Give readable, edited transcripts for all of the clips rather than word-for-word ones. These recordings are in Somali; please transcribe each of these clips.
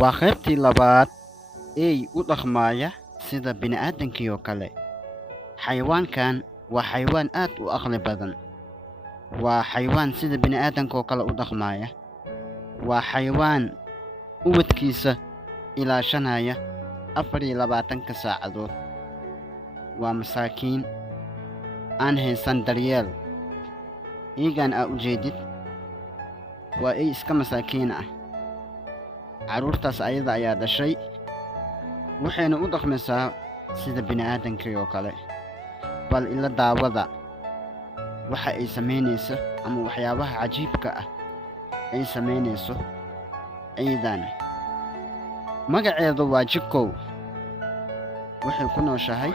waa qaybtii labaad eey u dhaqmaaya sida bini'aadankii oo kale. Xayawaankan waa xayawaan aad u aqli badan. Waa xayawaan sida bini'aadanka oo kale u dhaqmaaya. Waa xayawaan ubadkiisa ilaashanaya 24 saacadood. Waa masaakiin aan haysan daryeel. Eegan aa u jeedid waa eey iska masaakiin ah. Carruurtaas ayada ayaa dhashay, waxayna u dhaqmaysaa sida bini'aadankii oo kale. Bal ila daawada waxa ay samaynayso ama waxyaabaha cajiibka ah ay samaynayso eeydan. Magaceedu waa Jikow. Waxay ku nooshahay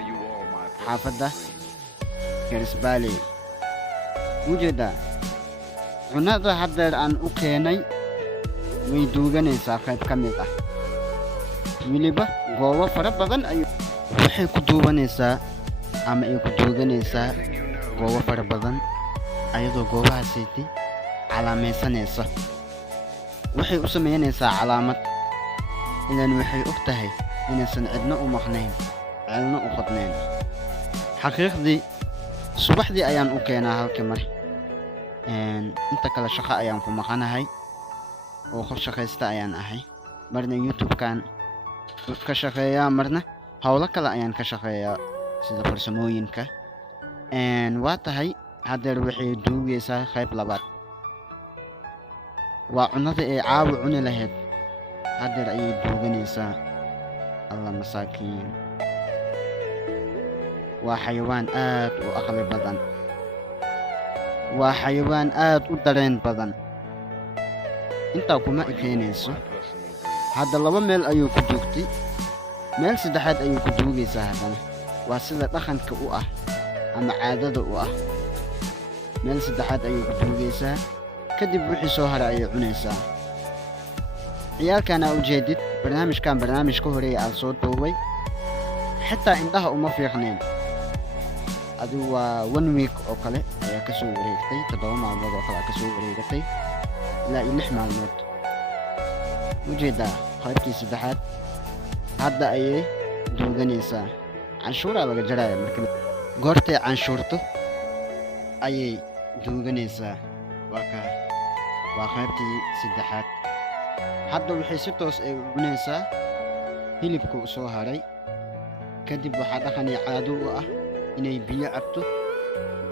xaafadda Garisbaale. Ujeedaa cunada haddeer aan u keenay way duuganaysaa qayb ka mid ah. Weliba goobo fara badan waxay ku duubanaysaa ama ay ku duuganaysaa goobo fara badan ayadoo goobahaasaytay calaamaysanaysa. Waxay u samaynaysaa calaamad ilaan waxay og tahay inaysan cidna u maqnayn, ceelna u qodnayn. Xaqiiqdii subaxdii ayaan u keenaa halkii mar. Inta kale shaqo ayaan ku maqanahay oo qof shaqaysta ayaan ahay. Marna YouTube-kan ka shaqeeyaa, marna hawlo kale ayaan ka shaqeeyaa sida farsamooyinka. Waa tahay haddeer waxay duugaysaa qayb labaad. Waa cunada ay caawa cuni lahayd haddeer ayay duuganaysaa. Alla masaakiin. Waa xayawaan aad u aqli badan. Waa xayawaan aad u dareen badan. Intaa kuma ekeynayso. Hadda 2 meel ayuu ku duugtay. Meel saddexaad ayuu ku duugaysaa haddana. Waa sida dhaqanka u ah ama caadada u ah. Meel saddexaad ayuu ku duugaysaa. Kadib wixii soo haray ayay cunaysaa. Ciyaalkan aa u jeedid barnaamijka horeeyay aan soo duubay. Xitaa indhaha uma fiiqnayn. Adigu waa 1 week oo kale ayaa ka soo wareegtay, 7 maalmood oo kale ayaa ka soo wareegtay, ilaa 6 maalmood. Ujeedaa qaybtii saddexaad hadda ayay duuganaysaa. Canshuuraa laga jaraya marka goortay canshuurto ayay duuganaysaa. Waa qaybtii saddexaad. Hadda waxay si toos ay u cunaysaa hilibka u soo haray. Kadib waxaa dhaqan iyo caado u ah inay biyo cabto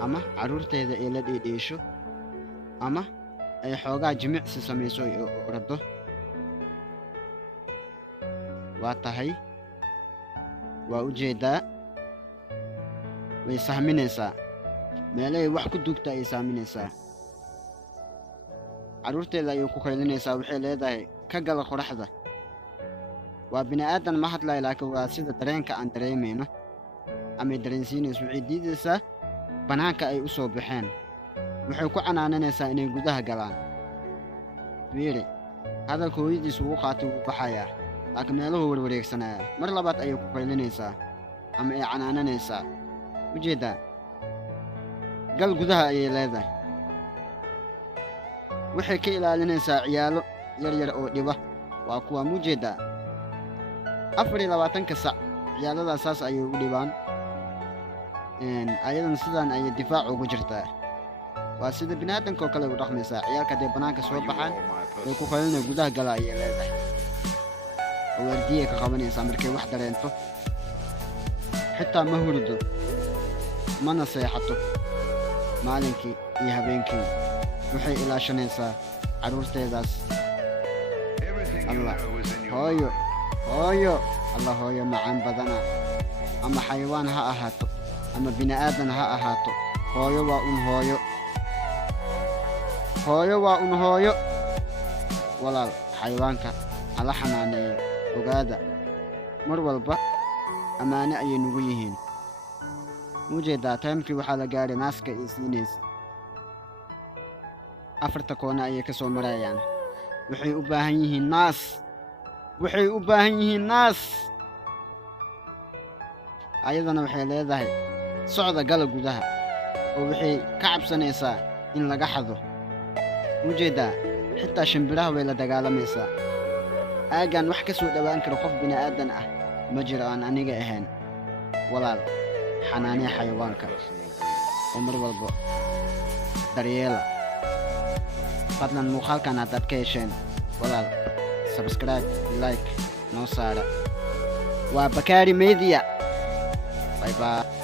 ama carruurteeda ay la dheedheesho ama ay xoogaa jimicsi samayso ay orado. Waa tahay waa u jeedaa way sahminaysaa. Meelay wax ku duugta ay sahminaysaa. Carruurteeda ayay ku qaylinaysaa. Waxay leedahay ka gala qoraxda. Waa bini'aadan ma hadlay, laakiin waa sida dareenka aan dareemayno ama dareensiinayso. Waxay diidaysaa banaanka ay u soo baxeen. Waxay ku canaananaysaa inay gudaha galaan. Fiiri hadalka hooyadiis wuu qaatay wuu baxayaa, laakiin meeluhu warwareegsanaya. Mar labaad ayay ku qaylinaysaa ama ay canaananaysaa. Ujeedaa gal gudaha ayay leedahay. Waxay ka ilaalinaysaa ciyaalo yar oo dhiba. Waa kuwa mujeedaa 24 saac ciyaaladaas saas ayay u dhibaan. Ayadan sidaan ayay difaac ugu jirtaa. Waa sida bini'aadanka oo kale u dhaqmaysaa. Ciyaalka hadday banaanka soo baxaan way ku qaylinaysaa, gudaha gala ayay leedahay. Waardiye ka qabanaysaa markay wax dareento. Xitaa ma hurdo mana seexato maalinkii iyo habeenkii. Waxay ilaashanaysaa carruurteedaas. Allah hooyo Allah hooyo macaan badana. Ama xayawaan ha ahaato ama bini'aadan ha ahaato, hooyo waa hooyo. Hooyo waa hooyo. Walaal xayawaanka ala xanaaneeyo. Ogaada mar walba ammaane ayay nugu yihiin. Ujeedaa taymkii waxaa la gaaray naaska ay siinaysa. 4 koona ayay ka soo marayaan. Waxay u baahan yihiin naas. Ayadana waxay leedahay socda gala gudaha oo waxay ka cabsanaysaa in laga xado. Ujeedaa xitaa shimbiraha way la dagaalamaysaa. aagaan wax ka soo dhowaan karo qof bini'aadan ah ma jiro aan aniga ahayn. Walaal, xanaaniya xayawaanka oo mar walba daryeela. Fadlan muuqaalkan haddaad ka hesheen walaal, subscribe, like noo saara. Waa Bakari Media. Bye bye.